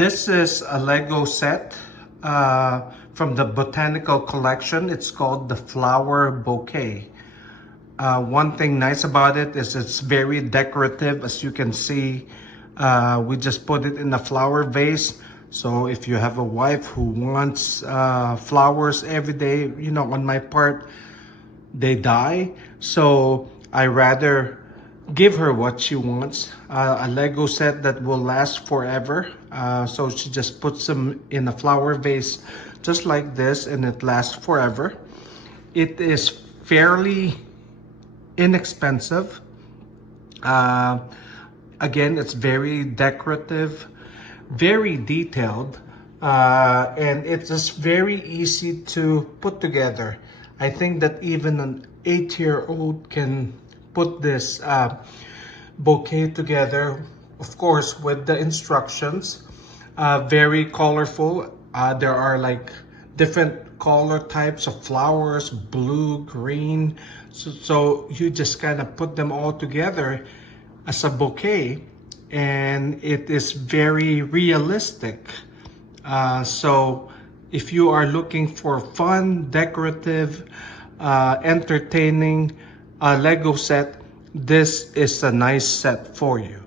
This is a Lego set from the Botanical Collection. It's called the Flower Bouquet. One thing nice about it is it's very decorative. As you can see, we just put it in a flower vase. So if you have a wife who wants flowers every day, you know, on my part, they die. So I rather give her what she wants, a Lego set that will last forever. So she just puts them in a flower vase just like this, and it lasts forever. It is fairly inexpensive. Again, it's very decorative, very detailed, and it's just very easy to put together. I think that even an 8-year-old can put this bouquet together, of course, with the instructions. Very colorful. There are like different color types of flowers, blue, green. So you just kind of put them all together as a bouquet, and it is very realistic. So if you are looking for fun, decorative, entertaining Lego set, this is a nice set for you.